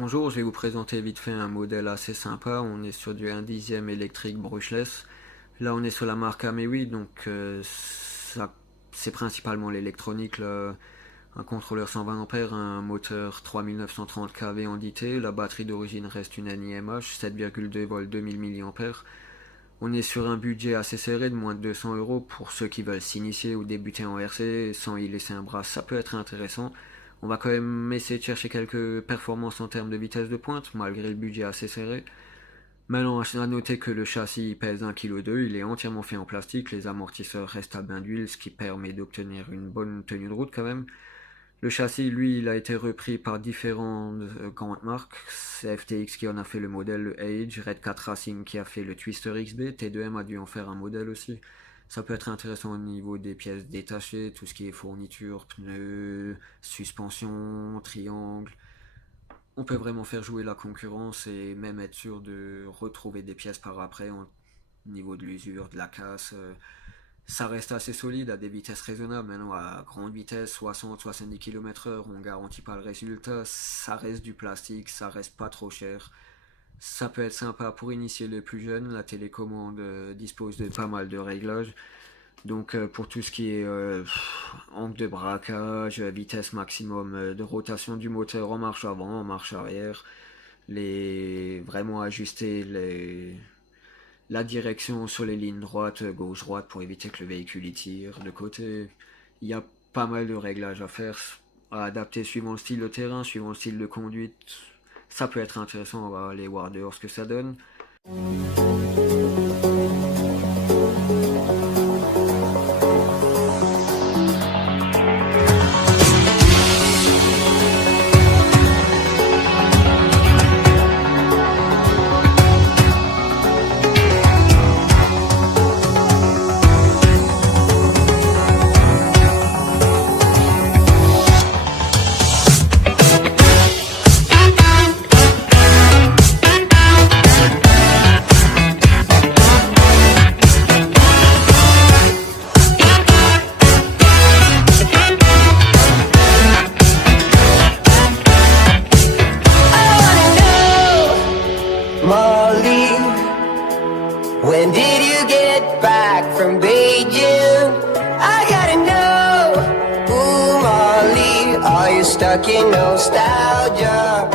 Bonjour, je vais vous présenter vite fait un modèle assez sympa. On est sur du 1/10 électrique brushless. Là, on est sur la marque Amewi, donc c'est principalement l'électronique, un contrôleur 120 A, un moteur 3930 kV en DT. La batterie d'origine reste une NiMH, 7,2 volts, 2000 mAh. On est sur un budget assez serré de moins de 200 euros pour ceux qui veulent s'initier ou débuter en RC sans y laisser un bras. Ça peut être intéressant. On va quand même essayer de chercher quelques performances en termes de vitesse de pointe, malgré le budget assez serré. Maintenant, à noter que le châssis pèse 1,2 kg, il est entièrement fait en plastique, les amortisseurs restent à bain d'huile, ce qui permet d'obtenir une bonne tenue de route quand même. Le châssis, lui, il a été repris par différentes grandes marques. C'est FTX qui en a fait le modèle, le Age, Red 4 Racing qui a fait le Twister XB, T2M a dû en faire un modèle aussi. Ça peut être intéressant au niveau des pièces détachées, tout ce qui est fourniture, pneus, suspension, triangle. On peut vraiment faire jouer la concurrence et même être sûr de retrouver des pièces par après au niveau de l'usure, de la casse. Ça reste assez solide à des vitesses raisonnables. Maintenant, à grande vitesse, 60-70 km/h, on garantit pas le résultat. Ça reste du plastique, ça reste pas trop cher. Ça peut être sympa pour initier les plus jeunes. La télécommande dispose de pas mal de réglages. Donc pour tout ce qui est angle de braquage, vitesse maximum de rotation du moteur en marche avant, en marche arrière, vraiment ajuster la direction sur les lignes droite, gauche-droite pour éviter que le véhicule y tire de côté. Il y a pas mal de réglages à faire, à adapter suivant le style de terrain, suivant le style de conduite. Ça peut être intéressant, on va aller voir dehors ce que ça donne. Molly, when did you get back from Beijing? I gotta know. Ooh, Molly, are you stuck in nostalgia?